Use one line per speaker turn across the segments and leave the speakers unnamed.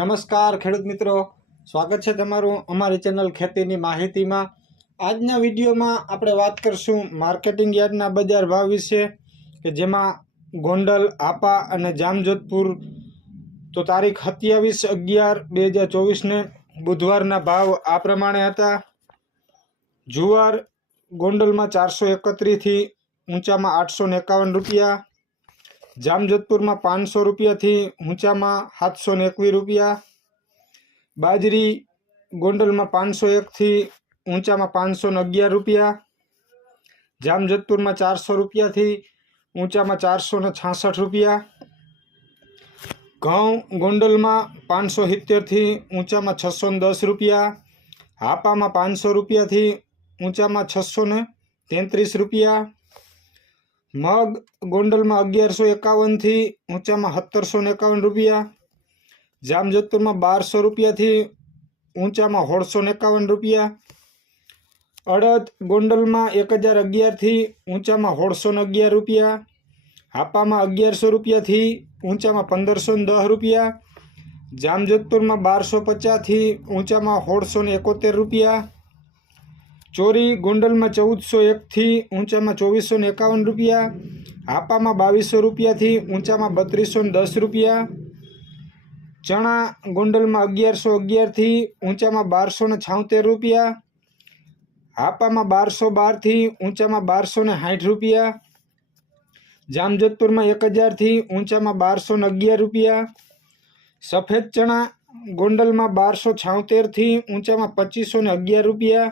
નમસ્કાર ખેડૂત મિત્રો. સ્વાગત છે તમારું અમારી ચેનલ ખેતીની માહિતીમાં. આજના વિડીયોમાં આપણે વાત કરશું માર્કેટિંગ યાર્ડના બજાર ભાવ વિશે, કે જેમાં ગોંડલ, આપા અને જામજોધપુર, તો તારીખ સત્યાવીસ અગિયાર બે હજાર ચોવીસને બુધવારના ભાવ આ પ્રમાણે હતા. જુવાર ગોંડલમાં ચારસો એકત્રીસથી ઊંચામાં આઠસો એકાવન રૂપિયા જામજોધપુરમાં પાંચસો રૂપિયાથી ઊંચામાં સાતસો ને એકવીસ રૂપિયા. બાજરી ગોંડલમાં પાંચસો એકથી ઊંચામાં પાંચસો ને અગિયાર રૂપિયા. જામજોધપુરમાં ચારસો રૂપિયાથી ઊંચામાં ચારસો ને છાસઠ રૂપિયા. ઘઉં ગોંડલમાં પાંચસો સિત્તેરથી ઊંચામાં છસો ને દસ રૂપિયા. હાપામાં પાંચસો રૂપિયાથી ઊંચામાં છસો ને તેત્રીસ રૂપિયા. મગ ગોંડલમાં અગિયારસો એકાવનથી ઊંચામાં સત્તરસો ને એકાવન રૂપિયા. જામજોધપુરમાં બારસો રૂપિયાથી ઊંચામાં સોળસો ને એકાવન રૂપિયા. અડદ ગોંડલમાં એક હજાર અગિયારથી ઊંચામાં સોળસો ને અગિયાર રૂપિયા. હાપામાં અગિયારસો રૂપિયાથી ઊંચામાં પંદરસો ને દસ રૂપિયા. જામજોધપુરમાં બારસો પચાસથી ઊંચામાં સોળસો ને એકોતેર રૂપિયા. ચોરી ગોંડલમાં ચૌદસો એકથી ઊંચામાં ચોવીસો ને એકાવન રૂપિયા, હાપામાં બાવીસો રૂપિયાથી ઊંચામાં બત્રીસો ને દસ રૂપિયા, ચણા ગોંડલમાં અગિયારસો અગિયારથી ઊંચામાં બારસો ને છાંતેર રૂપિયા, હાપામાં બારસો બારથી ઊંચામાં બારસો ને સાઠ રૂપિયા, જામજોધપુરમાં એક હજારથી ઊંચામાં બારસો ને અગિયાર રૂપિયા, સફેદ ચણા ગોંડલમાં બારસો છાંતેરથી ઊંચામાં પચીસો ને અગિયાર રૂપિયા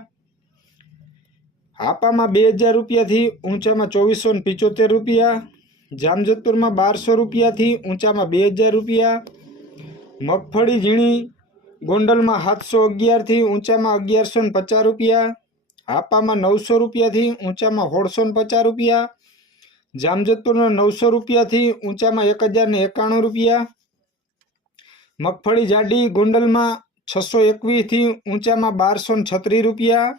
હાપામાં બે હજાર રૂપિયાથી ઊંચામાં ચોવીસો ને પિચોતેર રૂપિયા જામજતપુરમાં બારસો રૂપિયાથી ઊંચામાં બે હજાર રૂપિયા, મગફળી ઝીણી ગોંડલમાં સાતસો અગિયારથી ઊંચામાં અગિયારસો ને પચાસ રૂપિયા હાપામાં નવસો રૂપિયાથી ઊંચામાં સોળસો ને પચાસ રૂપિયા જામજતપુરમાં નવસો રૂપિયાથી ઊંચામાં એક હજાર ને એકાણું રૂપિયા, મગફળી જાડી ગોંડલમાં છસો એકવીસથી ઊંચામાં બારસો ને છત્રીસ રૂપિયા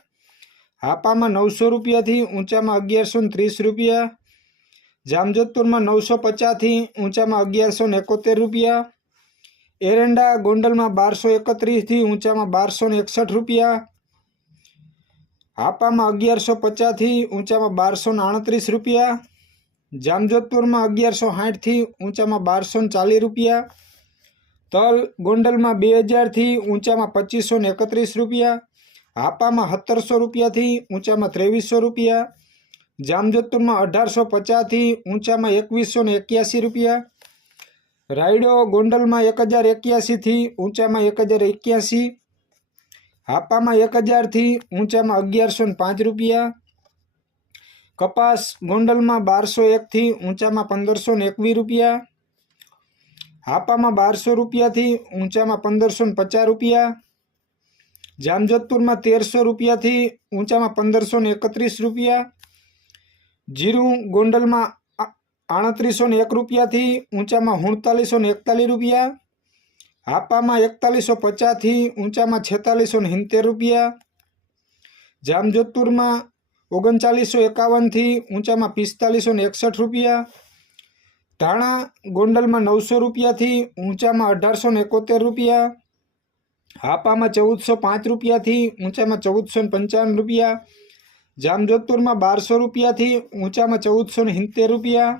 હાપામાં નવસો રૂપિયાથી ઊંચામાં અગિયારસો ત્રીસ રૂપિયા. જામજોધપુરમાં નવસો પચાસથી ઊંચામાં અગિયારસો ને એકોતેર રૂપિયા. એરંડા ગોંડલમાં બારસો એકત્રીસથી ઊંચામાં બારસો એકસઠ રૂપિયા. હાપામાં અગિયારસો પચાસથી ઊંચામાં બારસો આડત્રીસ રૂપિયા. જામજોધપુરમાં અગિયારસો સાઠથી ઊંચામાં બારસો ને ચાલીસ રૂપિયા. તલ ગોંડલમાં બે હજારથી ઊંચામાં પચીસો એકત્રીસ રૂપિયા. હાપામાં સત્તરસો રૂપિયાથી ઊંચામાં ત્રેવીસો રૂપિયા, જામજોધપુરમાં અઢારસો પચાસથી ઊંચામાં એકવીસો ને એક્યાસી રૂપિયા, રાયડો ગોંડલમાં એક હજાર એક્યાસીથી ઊંચામાં એક હજાર એક્યાસી હાપામાં એક હજારથી ઊંચામાં અગિયારસો ને પાંચ રૂપિયા, કપાસ ગોંડલમાં બારસો એકથી ઊંચામાં પંદરસો ને એકવીસ રૂપિયા હાપામાં બારસો રૂપિયાથી ઊંચામાં પંદરસો ને પચાસ રૂપિયા જામજોધપુરમાં તેરસો રૂપિયાથી ઊંચામાં પંદરસો ને એકત્રીસ રૂપિયા. જીરું ગોંડલમાં આડત્રીસો ને એક રૂપિયાથી ઊંચામાં ઉણતાલીસો ને એકતાલીસ રૂપિયા. હાપામાં એકતાલીસો પચાસથી ઊંચામાં છેતાલીસો ને સિત્તેર રૂપિયા. જામજોધપુરમાં ઓગણચાલીસો એકાવનથી ઊંચામાં પિસ્તાલીસો ને એકસઠ રૂપિયા. ધાણા ગોંડલમાં નવસો રૂપિયાથી ઊંચામાં અઢારસો ને એકોતેર રૂપિયા. હાપામાં ચૌદસો પાંચ રૂપિયાથી ઊંચામાં ચૌદસો પંચાવન રૂપિયા, જામજોધપુરમાં બારસો રૂપિયાથી ઊંચામાં ચૌદસો ને સિત્તેર રૂપિયા,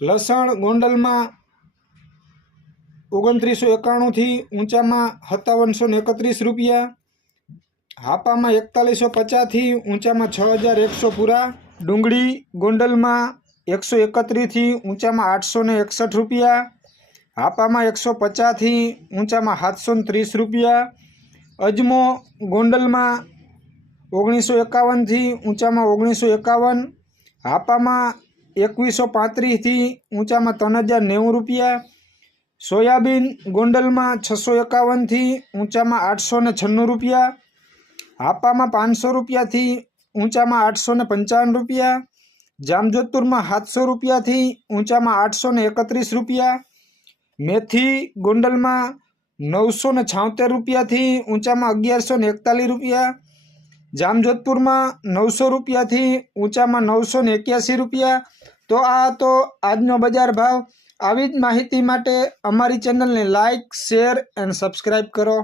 લસણ ગોંડલમાં ઓગણત્રીસો એકાણુંથી ઊંચામાં સત્તાવનસો એકત્રીસ રૂપિયા, હાપામાં એકતાલીસો પચાસથી ઊંચામાં છ હજાર એકસો પૂરા, ડુંગળી ગોંડલમાં એકસો એકત્રીસથી ઊંચામાં આઠસો એકસઠ રૂપિયા હાપામાં એકસો પચાસથી ઊંચામાં સાતસો ત્રીસ રૂપિયા, અજમો ગોંડલમાં ઓગણીસો એકાવનથી ઊંચામાં ઓગણીસો એકાવન, હાપામાં એકવીસો પાંત્રીસથી ઊંચામાં ત્રણ હજાર નેવું રૂપિયા, સોયાબીન ગોંડલમાં છસો એકાવનથી ઊંચામાં આઠસો ને છન્નું રૂપિયા, હાપામાં પાંચસો રૂપિયાથી ઊંચામાં આઠસો ને પંચાવન રૂપિયા, જામજોધપુરમાં સાતસો રૂપિયાથી ઊંચામાં આઠસો ને એકત્રીસ રૂપિયા મેથી ગોંડલમાં નવસો ને છાંતેર રૂપિયાથી ઊંચામાં અગિયારસો ને એકતાલીસ રૂપિયા. જામજોધપુરમાં નવસો રૂપિયાથી ઊંચામાં નવસો ને એક્યાસી રૂપિયા. તો આ તો આજનો બજાર ભાવ. આવી જ માહિતી માટે અમારી ચેનલને લાઇક શેર એન્ડ સબસ્ક્રાઈબ કરો.